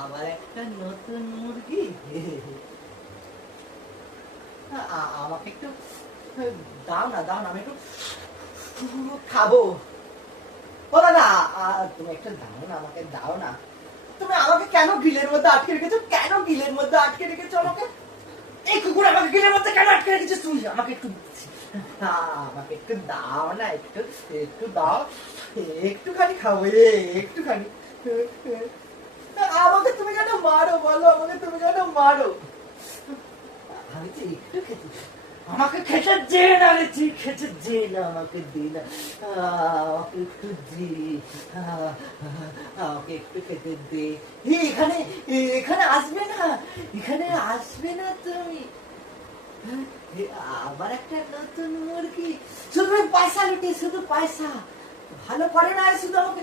আবার একটা নতুন মুরগি। আমাকে একটু দাও না, দাও না, আমি একটু খাবো। ও দাদা, তুমি একটু দাও না, আমাকে দাও না। তুমি আমাকে কেন গ্রিলের মধ্যে আটকে রেখেছো? কেন গ্রিলের মধ্যে আটকে রেখেছো আমাকে? এই কুকুর আমাকে গ্রিলের মধ্যে কেন আটকে রেখেছিস তুই? আমাকে একটু আমাকে একটু দাও না, একটু একটু দাও, একটুখানি খাবো, একটুখানি। আমাকে তুমি কেন মারো বলো? আমাকে তুমি কেন মারো? আমি তো একটু খেতে, আমাকে খেতে দে না রে, তুই খেতে দে না, আমাকে দে না, আমাকে একটু দে, আমাকে একটু খেতে দে। এখানে এখানে আসবে না, এখানে আসবে না তুমি। আবার একটা নতুন মুরগি, শুধু পয়সা লুটে, শুধু পয়সা। ভালো করে না, শুধু আমাকে